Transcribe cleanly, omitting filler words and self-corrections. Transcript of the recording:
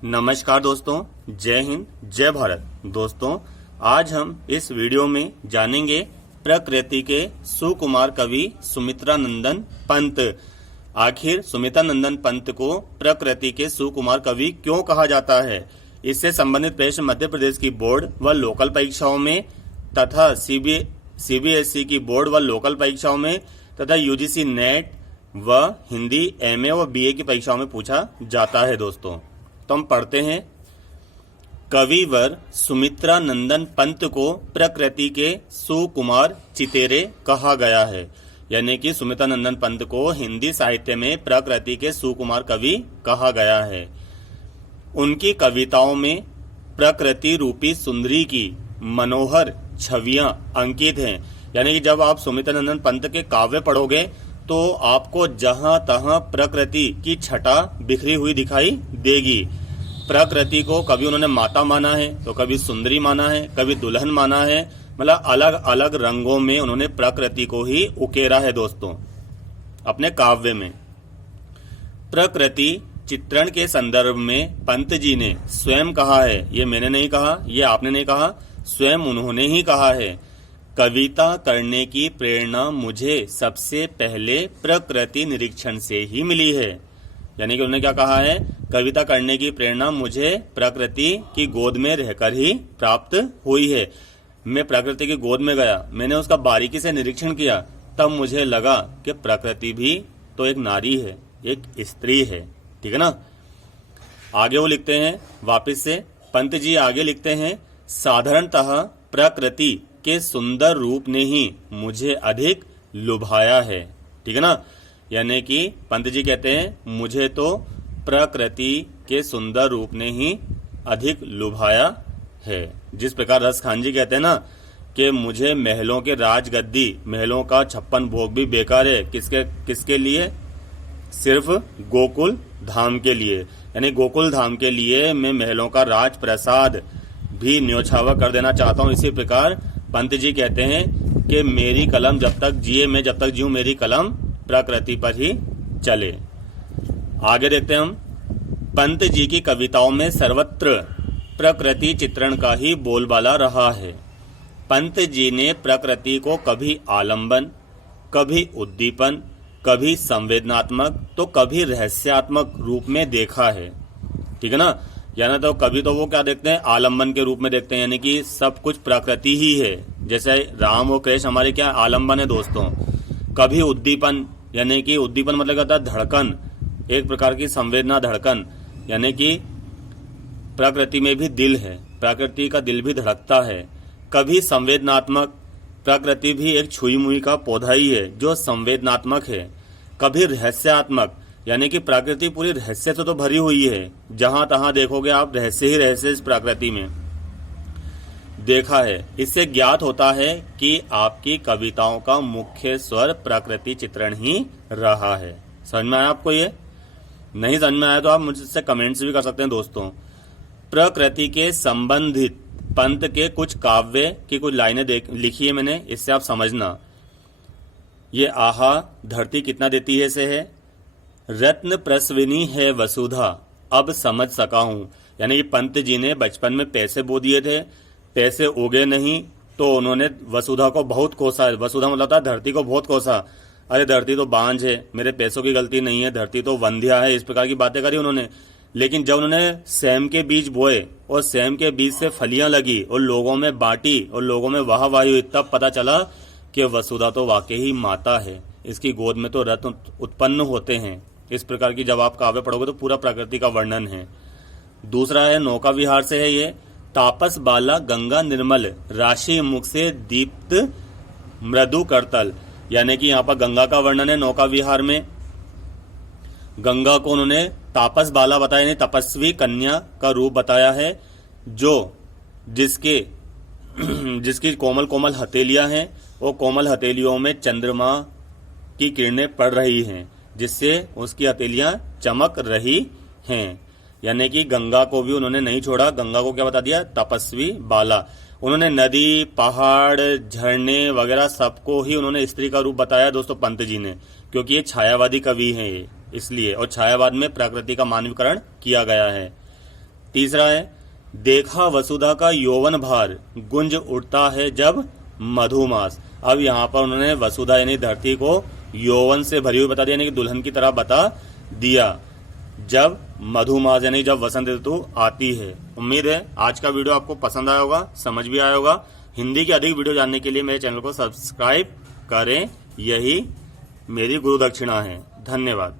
नमस्कार दोस्तों, जय हिंद, जय भारत। दोस्तों, आज हम इस वीडियो में जानेंगे प्रकृति के सुकुमार कवि सुमित्रानंदन पंत। आखिर सुमित्रानंदन पंत को प्रकृति के सुकुमार कवि क्यों कहा जाता है? इससे संबंधित प्रश्न मध्य प्रदेश की बोर्ड व लोकल परीक्षाओं में तथा सीबीएसई की बोर्ड व लोकल परीक्षाओं में तथा यूजीसी नेट व हिंदी एमए व बीए की परीक्षाओं में पूछा जाता है। दोस्तों, तो हम पढ़ते हैं। कविवर सुमित्रानंदन पंत को प्रकृति के सुकुमार चितेरे कहा गया है। यानी कि सुमित्रानंदन पंत को हिंदी साहित्य में प्रकृति के सुकुमार कवि कहा गया है। उनकी कविताओं में प्रकृति रूपी सुंदरी की मनोहर छवियां अंकित हैं। यानी कि जब आप सुमित्रानंदन पंत के काव्य पढ़ोगे तो आपको जहां तहां प्रकृति की छटा बिखरी हुई दिखाई देगी। प्रकृति को कभी उन्होंने माता माना है, तो कभी सुंदरी माना है, कभी दुल्हन माना है। मतलब अलग अलग रंगों में उन्होंने प्रकृति को ही उकेरा है। दोस्तों, अपने काव्य में प्रकृति चित्रण के संदर्भ में पंत जी ने स्वयं कहा है, ये मैंने नहीं कहा, ये आपने नहीं कहा, स्वयं उन्होंने ही कहा है, कविता करने की प्रेरणा मुझे सबसे पहले प्रकृति निरीक्षण से ही मिली है। यानी कि उन्होंने क्या कहा है? कविता करने की प्रेरणा मुझे प्रकृति की गोद में रहकर ही प्राप्त हुई है। मैं प्रकृति की गोद में गया, मैंने उसका बारीकी से निरीक्षण किया, तब मुझे लगा कि प्रकृति भी तो एक नारी है, एक स्त्री है। ठीक है ना। आगे वो लिखते हैं, वापस से पंत जी आगे लिखते हैं, साधारणतः प्रकृति के सुंदर रूप ने ही मुझे अधिक लुभाया है। ठीक है ना। यानी कि पंत जी कहते हैं, मुझे तो प्रकृति के सुंदर रूप ने ही अधिक लुभाया है। जिस प्रकार रस खान जी कहते हैं ना कि मुझे महलों के राजगद्दी, महलों का 56 भोग भी बेकार है। किसके लिए? सिर्फ गोकुल धाम के लिए। यानी गोकुल धाम के लिए मैं महलों का राज प्रसाद भी न्योछावर कर देना चाहता हूँ। इसी प्रकार पंत जी कहते हैं कि मेरी कलम जब तक जिए, मैं जब तक जीऊं, मेरी कलम प्रकृति पर ही चले। आगे देखते हैं हम। पंत जी की कविताओं में सर्वत्र प्रकृति चित्रण का ही बोलबाला रहा है। पंत जी ने प्रकृति को कभी आलंबन, कभी उद्दीपन, कभी संवेदनात्मक तो कभी रहस्यात्मक रूप में देखा है। ठीक है ना। यानी तो कभी तो वो क्या देखते हैं? आलंबन के रूप में देखते हैं, यानी कि सब कुछ प्रकृति ही है। जैसे राम और कृष्ण हमारे क्या आलंबन है दोस्तों। कभी उद्दीपन, यानी कि उद्दीपन मतलब क्या होता है? धड़कन, एक प्रकार की संवेदना धड़कन। यानी कि प्रकृति में भी दिल है, प्रकृति का दिल भी धड़कता है। कभी संवेदनात्मक, प्रकृति भी एक छुई मुई का पौधा ही है जो संवेदनात्मक है। कभी रहस्यात्मक, यानी कि प्रकृति पूरी रहस्य से तो भरी हुई है। जहां तहां देखोगे आप रहस्य ही रहस्य इस प्रकृति में देखा है। इससे ज्ञात होता है कि आपकी कविताओं का मुख्य स्वर प्रकृति चित्रण ही रहा है। समझ में आया आपको? ये नहीं समझ में आया तो आप मुझसे कमेंट्स भी कर सकते हैं। दोस्तों, प्रकृति के संबंधित पंत के कुछ काव्य की कुछ लाइनें लिखी है मैंने, इससे आप समझना। ये आहा धरती कितना देती है से है, रत्न प्रसविनी है वसुधा अब समझ सका हूं। यानी कि पंत जी ने बचपन में पैसे बो दिए थे, पैसे उगे नहीं, तो उन्होंने वसुधा को बहुत कोसा। वसुधा मतलब था धरती को बहुत कोसा। अरे धरती तो बांझ है, मेरे पैसों की गलती नहीं है, धरती तो वंध्या है। इस प्रकार की बातें करी उन्होंने। लेकिन जब उन्होंने सेम के बीज बोए और सेम के बीज से फलियां लगी और लोगों में बांटी और लोगों में वाहवाही हुई, तब पता चला कि वसुधा तो वाकई ही माता है, इसकी गोद में तो रत्न उत्पन्न होते हैं। इस प्रकार की जब आप काव्य पढ़ोगे तो पूरा प्रकृति का वर्णन है। दूसरा है नौका विहार से है ये, तापस बाला गंगा निर्मल राशि मुख से दीप्त मृदु करतल। यानी कि यहाँ पर गंगा का वर्णन है नौका विहार में। गंगा को उन्होंने तापस बाला बताया, यानी तपस्वी कन्या का रूप बताया है, जो जिसकी कोमल कोमल हथेलियां हैं, वो कोमल हथेलियों में चंद्रमा की किरणें पड़ रही हैं, जिससे उसकी हथेलियां चमक रही हैं। यानी कि गंगा को भी उन्होंने नहीं छोड़ा। गंगा को क्या बता दिया? तपस्वी बाला। उन्होंने नदी, पहाड़, झरने वगैरह सबको ही उन्होंने स्त्री का रूप बताया दोस्तों पंत जी ने, क्योंकि ये छायावादी कवि हैं ये, इसलिए। और छायावाद में प्रकृति का मानवीकरण किया गया है। तीसरा है देखा वसुधा का यौवन भार गुंज उठता है जब मधुमास। अब यहाँ पर उन्होंने वसुधा यानी धरती को यौवन से भरी हुई बता दिया, यानी कि दुल्हन की तरह बता दिया जब मधुमास यानी जब वसंत ऋतु आती है। उम्मीद है आज का वीडियो आपको पसंद आया होगा, समझ भी आया होगा। हिंदी की अधिक वीडियो जानने के लिए मेरे चैनल को सब्सक्राइब करें, यही मेरी गुरु दक्षिणा है। धन्यवाद।